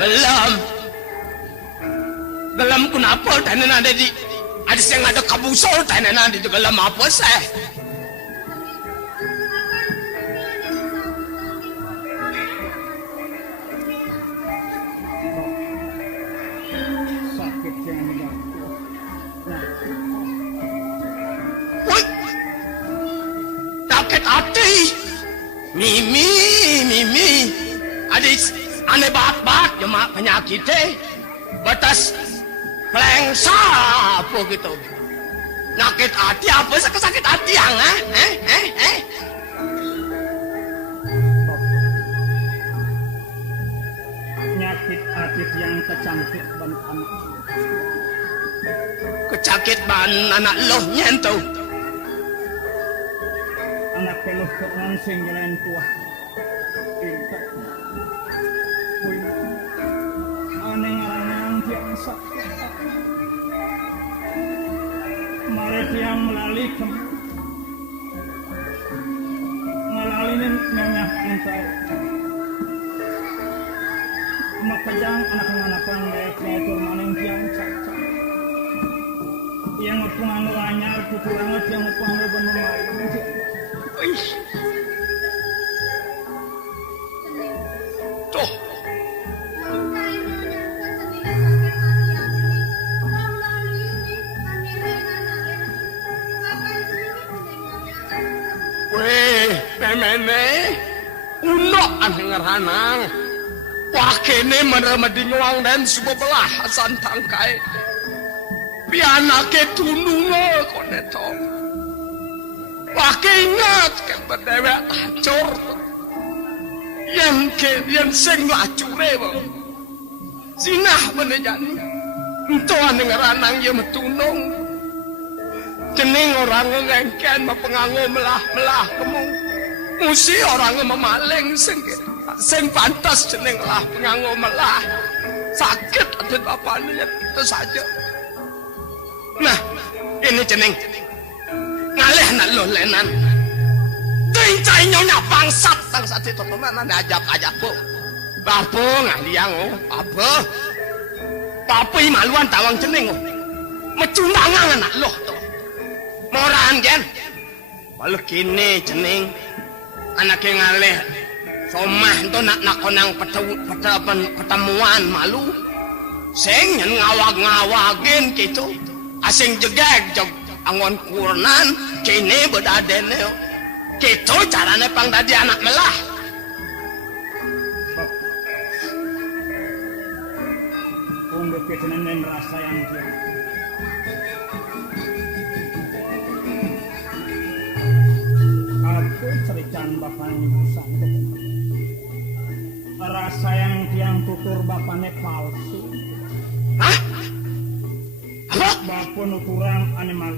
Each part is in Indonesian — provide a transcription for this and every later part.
Belum. Belum kenapa tenan ada di ada yang ada kabusol tenan di belum apa sih? Sakit yang Woi. Sakit hati. Mimi. Adis aneh bat cuma penyakit batas pelengsa apa gitu. Sakit hati apa sakit hati yang penyakit hati yang kecangkit ban anak. Kecakit ban anak lo nyentuh. Anak keluh keungan sing jalan tuah. Intak. Aneh ngarang tiang sakit. Mari tiang melalui ngelalinin nyonya intai. Makajang anak-anakan dari turmaning tiang caca. Yang ngepungan anyar kukurangat yang ngepungan bener lain. Tuh. Weh, memene uno aneh ngeranang. Wah kene menemedi nguang dan sebuah belasan tangkai. Pianake tunungo koneto. Wah ingat ke berdewek acur. Yang sing lacure bang. Sinah menejani. Itu aneh ngeranang ya metunung. Jening orang ngengken mapenganggo melah kemu. Musi orang memaling sing pantas jening lah penganggo melah. Sakit hati bapaknya itu saja. Nah, ini jening. Ngalih nak lo lenan. Tincai nyonya bangsat itu teman ajak bu. Bapo ngaliang apa? Papi maluan tawang jening. Mecundangan anak lo tuh. Moran jen. Walau kini jening anak yang ngalih somah itu nak konang pertemuan malu. Sing ngawag-ngawagin gitu. Asing jegeg angon kurnan kini bedadene. Gitu caranya pang dadi anak melah. Untuk kesenangan rasa yang dia. Aku ceritaan bapaknya sanggup. Rasa yang tiang tutur bapaknya palsu. Hah? Apa? Bapak nuturang animal.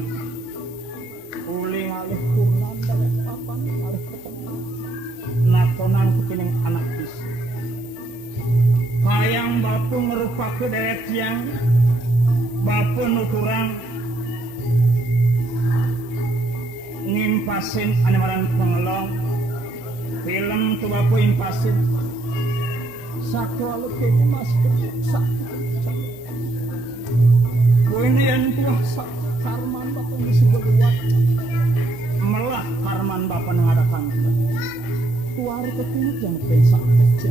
Uling alih kurnan dari bapaknya alih ketemu. Nakonan kepining anak bis. Kayang bapak ngerupa ke daya tiang. Bapak nuturang. Ngimpasin animalan pengelong film tuh bapak impasin satu lalu kayaknya masuk sakit ini yang tuh karman bapak ini sebuah buat melah karman bapak mengadakan tuari ketini yang pesak aja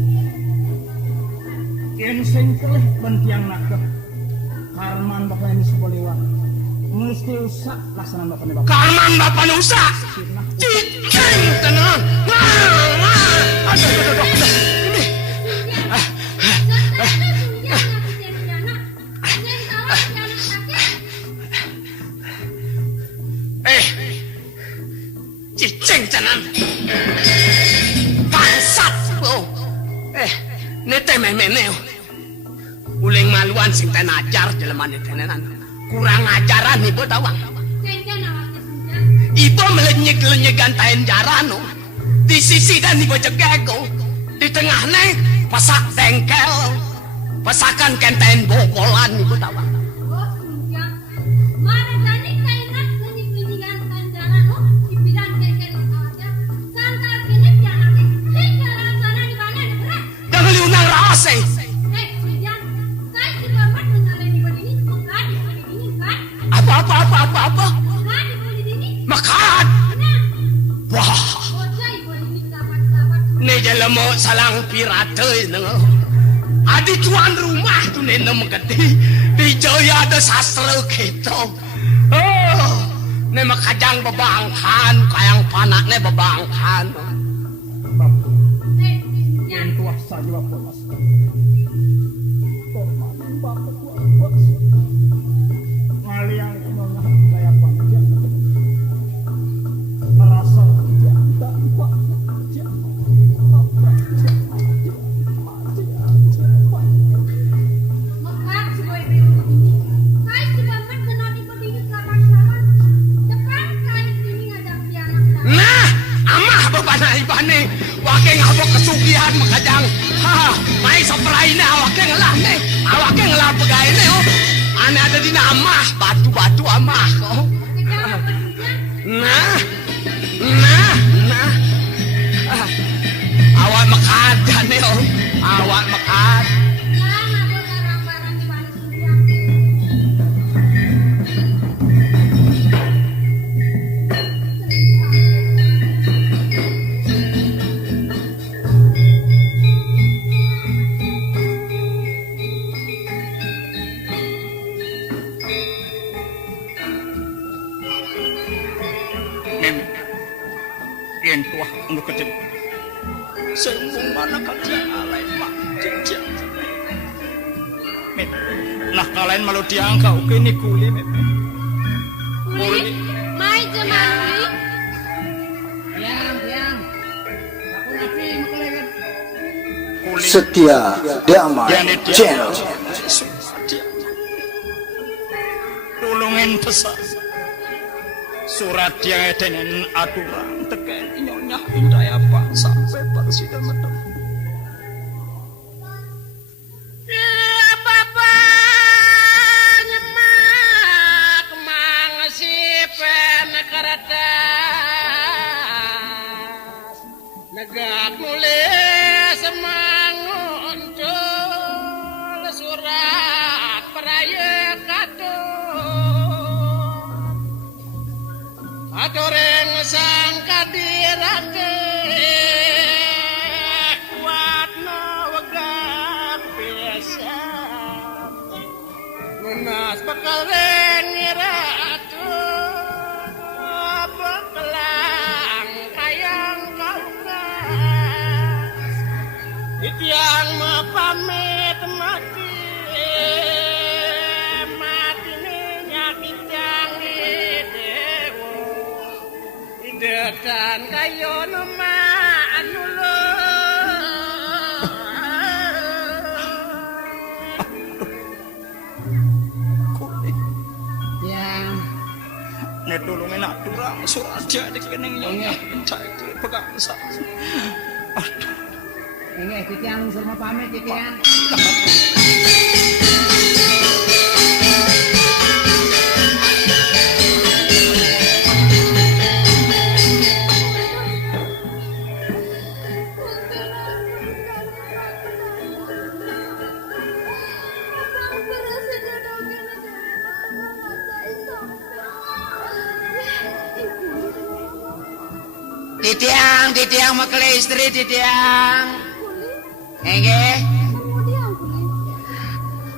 yang sengkelih bentiang nakeh karman bapak ini sebuah lewat mesti usah laksana bapak ini bapak. Karman bapak ini usah. Cicing tenang. Aduh. Ini. Cicing tenang. Bangsat bro. Ini teh memene. Uling maluan sing teh najar jelemane tenenan. Kurang ajaran ibu tawang. Ibu melenyek-lenyekan tain jarano. Di sisi dan ibu jegego. Di tengah nih pasak tengkel. Pasakan kentain bokolan ibu tawang. Jangan liunang rasa. salang pirateuy nengo. Adi tuan rumah tuh nenem gede di Jaya ada sastra gitu. Oh, nema kajang bebangkan, kayang panaknya bebangkan. Bapak, yang tua saja bapak mas. Korban bapak tua bapak. Ngaliang nyonya saya panjang. Merasa tidak bapak. Nah, amah bebanai bane, wake ngabok kesugihan makajang. Ha, mai sapraina wake ngelah nih, awake ngelah pegaine oh. Ane ada di namah batu-batu amah oh. Nah, ah, awak makan nih oh, awak makan. Yang tua untuk kecil. Sembung mana kalian alai mak cincin. Nah kalian malu diangkat oke ini kuli Kuli? Mai jemali? Yang. Aku napi makelegan. Setia Damai Channel. Tulungin pesan. Surat yang dengan aturan tekan nyonya indah apa sampai presiden betul. Bapak nyemak mangsipen karatas negak nulis manguntul surat peraya kado Adoreng sang kadirake kuatna wegak pisan lunas bekaleng ratu bekelang kayang kaukas itiang mapamit mati dekan kayo naman ulo yang netulungin aturang surat jadi kening nyonya cai pegang sa aduh ini titiang sama pamit titiang Titiang makele istri titiang. Nggih.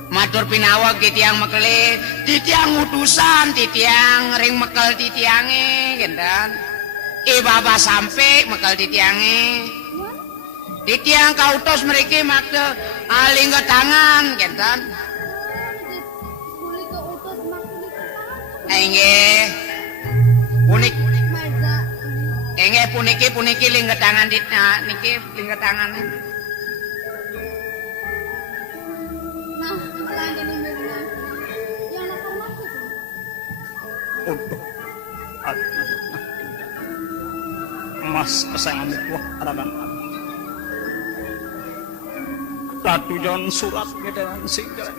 Matur pinawag titiang makele, titiang utusan titiang ring mekel titiange gendan. Baba sampe mekel titiange. Titiang kautos mriki makte alingga tangan gendan. Nggih. Puniki lingga tangan niki lingga tangan. Nah, selain ini memang yang nak masuk. untuk emas kesayangan itu araban Ratu Jon surat dengan singgah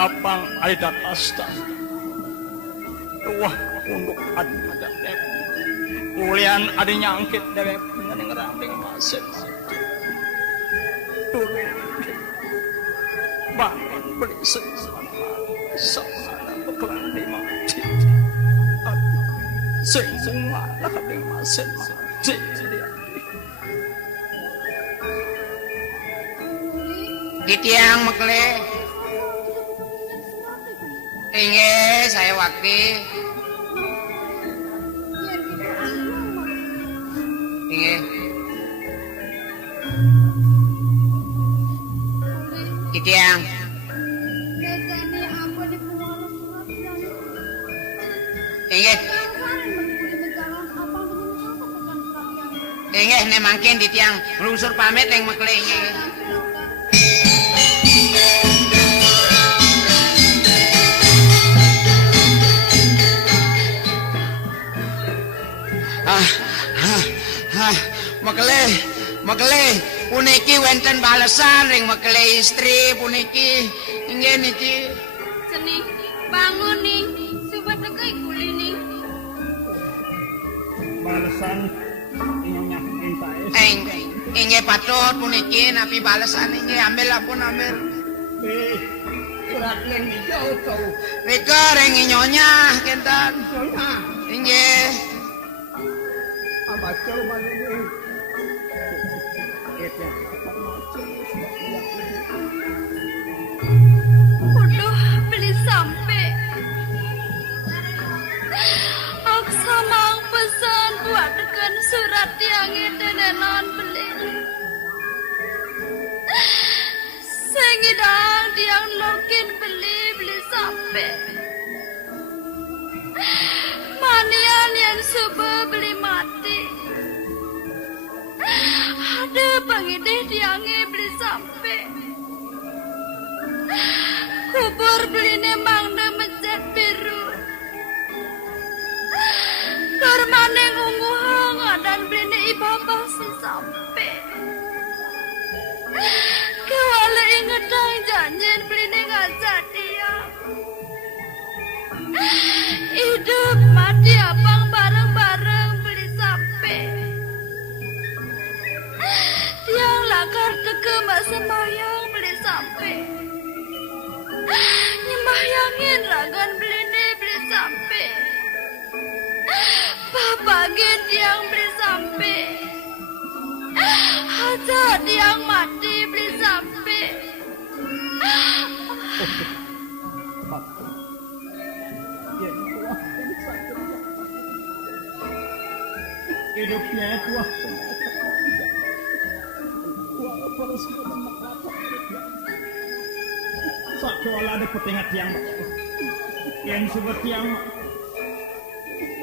apang ada asta wah untuk ada ulian ada nyangkit dewek dengan ngerambing masih turun bangun beli sama beklang di mati semua lah di masih mati Di tiang mekle. Inge saya wakti. Inge. Di tiang. Inge. Inge ne mangkin di tiang lungsur pamit yang mekle inge. Mekele puniki wenten balesan ring mekele istri puniki inggih niki Seni bangun nih sobat tegay kuli nih balasan inyonya entais inggih patut puniki napi balesan inggih ambil ampun ambil surat yang dijauh tuh. nika ring inyonya kenten inggih Apa coba ini? Udah beli sampai Aksa mang pesan buat tekan surat yang itu nenon beli Sengidang tiang lokin beli sampai Manian yang subuh beli mati Ada pangideh tiangnya beli sampai Kubur beli nemang de mencet biru Karmaneng ungu hangat dan beli ne ibabah si sampai Kewala inget dang janjin beli ne ngajak dia Hidup mati abang bareng-bareng beli sampai Tiang lakar teke mbak sembahyang beli sampai Nyembahyangin ragan beli ne beli sampai Babagin tiang beli sampai Haja tiang mati beli sampai hidupnya kuah sekolah ada petingat yang seperti yang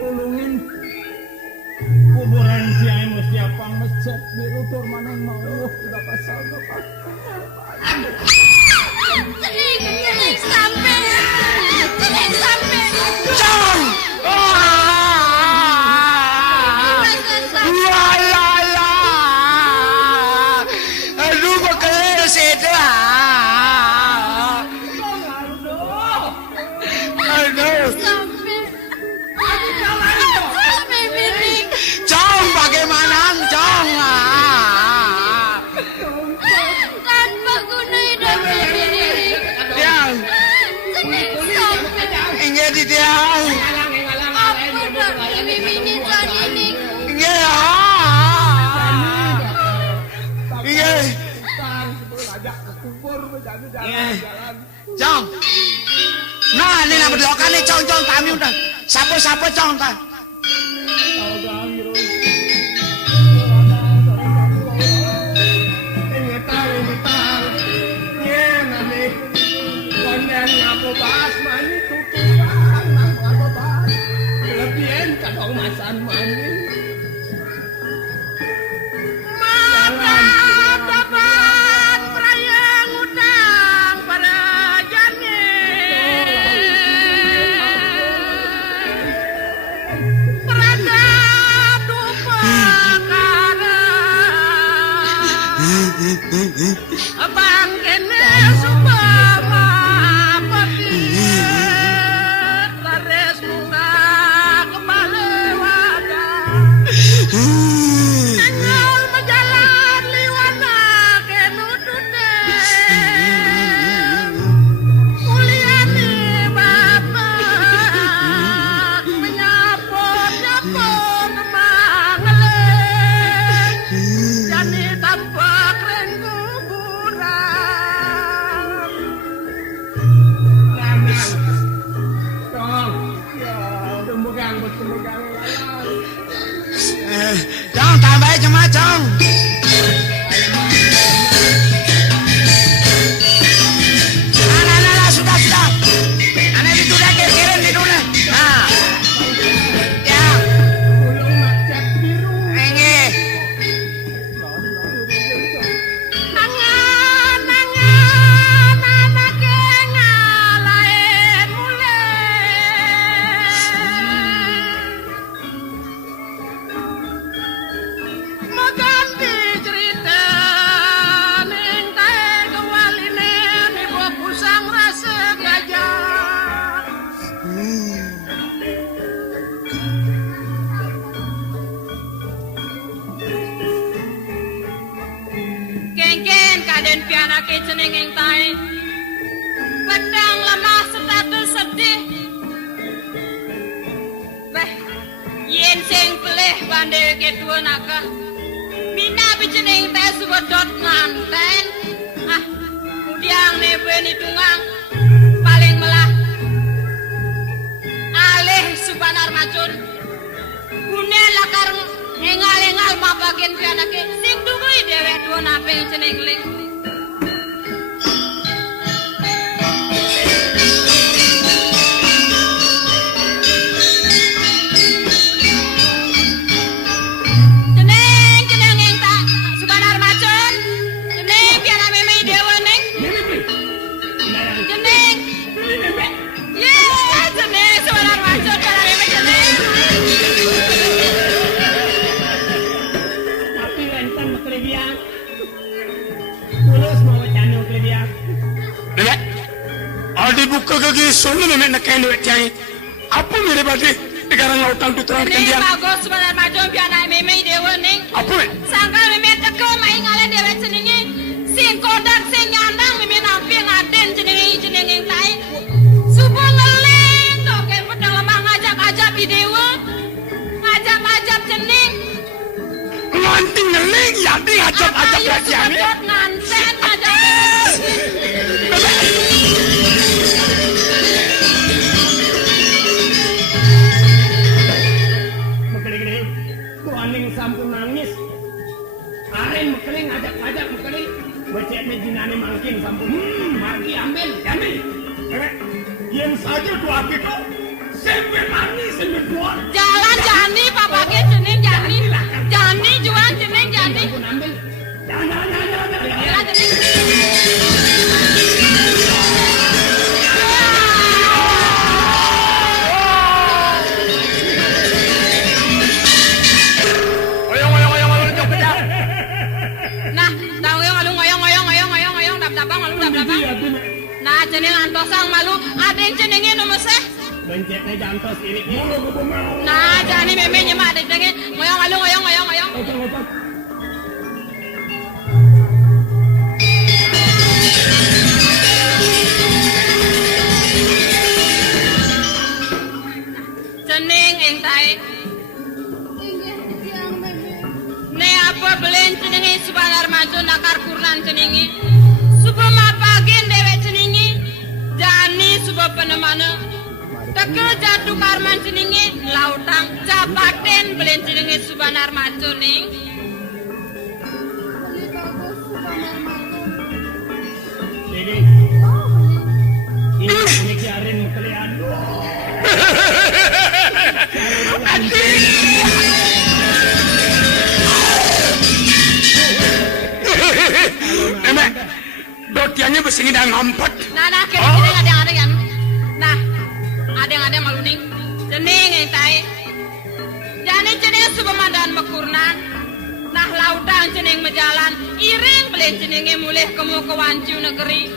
ulungin kuburan tiang mesti apa masjid biru tur mana mau udah pasal Celing sampai Jong! Aduh mekele seda Aduh Sampai miring Jong bagaimana Jong Tanpa guna hidup miring Tiang Celing sampai Inge di tiang Apa dah mimini tadi nih Inge Inge Jong Nah ini nak berdoakan nih Jong kami udah Siapa Jong kan dapat perayaan utang pada jane Perada dupakara Abang kene supama pati Lares bunga kepala wadah pianake jeneng ing tae. Pedang lemah status sedih. Weh, yen sing pelih bandhe kedua naga. Mina bijeneng tae suwedot nganten. Ah, udiang nebeni tungang paling melah. Alih Subanar Macun. Gune lakar engal-engal mabagen pianake sing dungui dhewek duwe naping jeneng ling. Jeneng ing tak Subanar Macun. Jeneng piana meme dewa ning. Jeneng. Ye, jeneng Subanar Macun piana meme jeneng. Tapi enten kelebihan. Tulus mau jano kelebihan. Dewek. Aldi buka gigi sunu memek nekain dewek tiang. Apa mere bade? Sekarang lautan tuturan Jeneng kendian. bagus Subanar Macun piana meme dewa ning. Apa me? Sangka meme teko main ngale dewek jenenge. Sing kodak sing nyandang meme nampi ngaden jenenge tae. Subuh ngeleng tok ken pedang lemah ngajak-ajak dewa. Ngajak-ajak jeneng. Nganting ngeling ya di ajab-ajab Ayo rakyatnya. suwedot nganten ngajak. Mekeli-keli, tuaning sampun nangis. Aren mekeli ngajak-ngajak mekeli. Becek jinane mangkin sampun. Margi ambil. Yang saja dua kita. Sembe mani, sembe tuan. Jalan Jani papake jeneng Jani. Jani jual jeneng Jani. Sampun ambil. Jangan. Jalan jeneng. Oyong jopeda. Nah, tanggung ngoyong dap-dapan malu dap-dapan. Nah, jeneng antosang malu adeng jenenge nomor seh. Bencetnya jantos irik. Nah, Jani meme nyemak adeng jenenge ngoyong. Otak. Jeneng ing tae. Ne apa belen jenenge Subanar Macun nakar kurnan jenenge. Subuh mapagen dewek jenenge. Jani subuh penemana. Tekel jatuh karman jenenge lautang capaten belen jenenge Subanar Macun ning. Ini. Ini punya kiarin mekeli aduh. Emek, dotiannya bersingin dan ngampet. Nah, kira jeneng adeng kan. Nah, adeng malu ning. Jeneng ing tae. Jani jeneng subuh mandan mekurnan. Nah, lautang jeneng mejalan. Iring belen jenenge mulih kemu ke wancu negeri.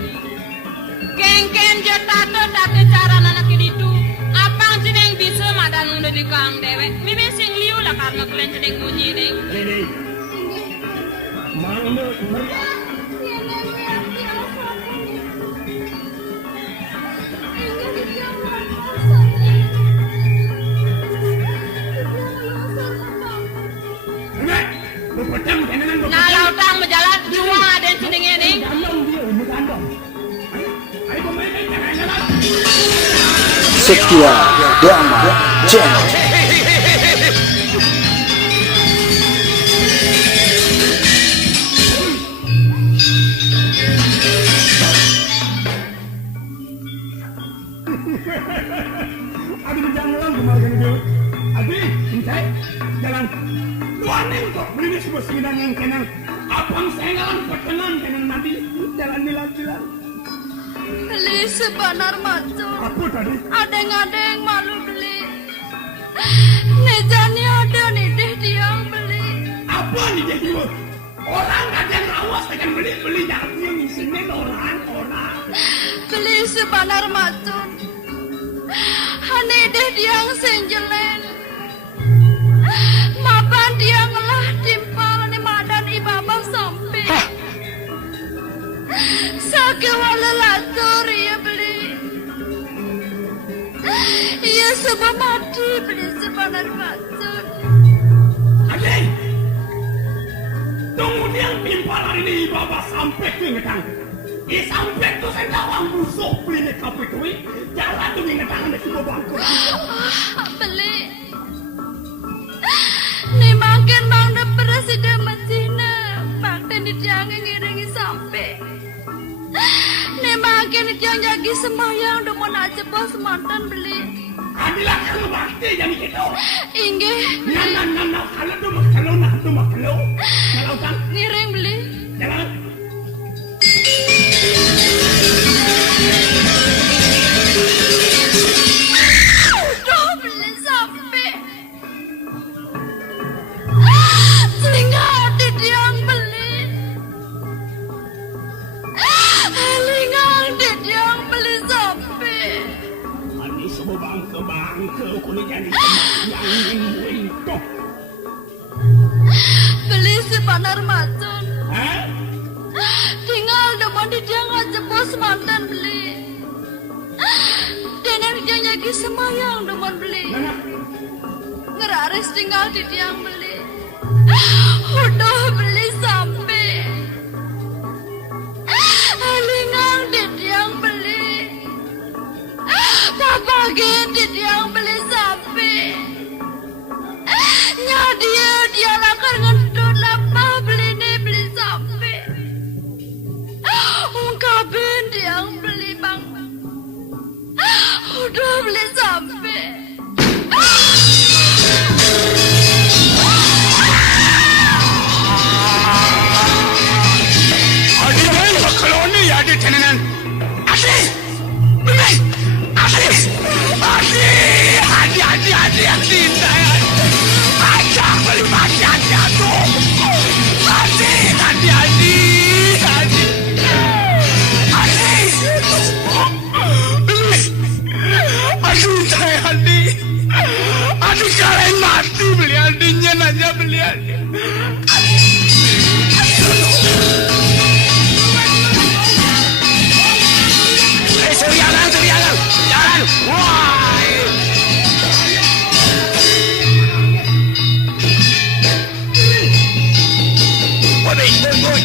Kengken je tato cara anak itu. Apang jeneng bisa madan udah di kang dewek. Mimi sing liu lah karena belen jeneng bunyi ning. Ini. Mau meriah. Nah, lautang mejalan juang aden jenenge ning. Setia Dama Channel. Abi jalan kemarin itu. Abi, intai, jalan. Tuaning kok beli sebuah sidang yang kenal. Abang sengalan perkenan kenan mati. Jalan bilang. Beli Subanar Macun. Apa tadi? Adeng malu beli. Nejani ada nih deh diang beli. Apa nih jadi orang kadang awas akan beli jangan yang isinya orang. Beli Subanar Macun. Hane deh diang senjelen. Mapan dia ngelah timpal ni madan ibabah sampai. Sakit wala latur ya beli. Iya sebab mati beli sebanar matur. Ade, tunggu dia pimpalan ini bapak sampai ke ngetang. Sampai tu saya tawang busuk beli ni kape tu. Jalan tu ngetang ada semua bangku. Beli. Ni makin bang dah presiden Mesina. Makin dia ngiringi sampai. Ni makin dia jagi semayang dah mau nak jebos mantan beli. Adilah kalau bakti jadi kita. Inge. Nah, kalau tu mak kalau. Kalau kan Ngiring beli. jalan. Udah beli sampai. Telinga di diang beli. Telinga di diang beli sampai. Ani semua bangke kuni jadi semayang yang tu. Beli sebanar macun. Hah? Tinggal depan di diang aja bos mantan beli. Dan yang dia lagi semayang depan beli. Ngeraris tinggal di diang beli. Udah beli sampai. Lingang di diang beli. Papagi di diang beli sampai. Nya dia lakar ngentut lapah beli ni beli sampai. Ungkapin diang beli bang. Udah beli sampai. Adi kalau ni ada tenanan. Adi, beli. Adi. Aja beli makan jatuh. Adi. Beli. Aduh saya Adi. Aduh kalian mati beli Adinya nanya beli Adi. Jalan. Wah. Boy.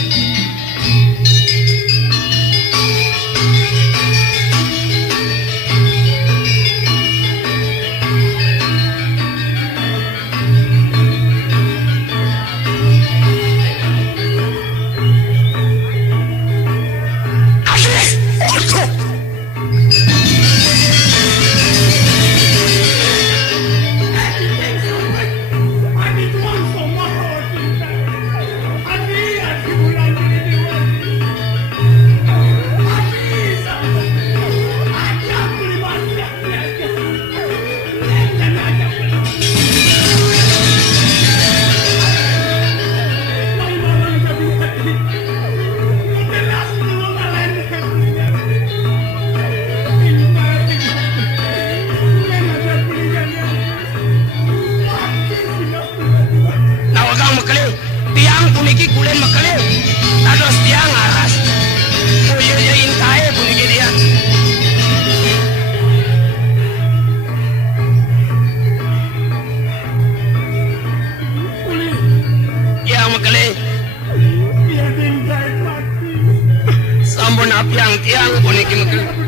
Sampun apiang tiang puniki mekele.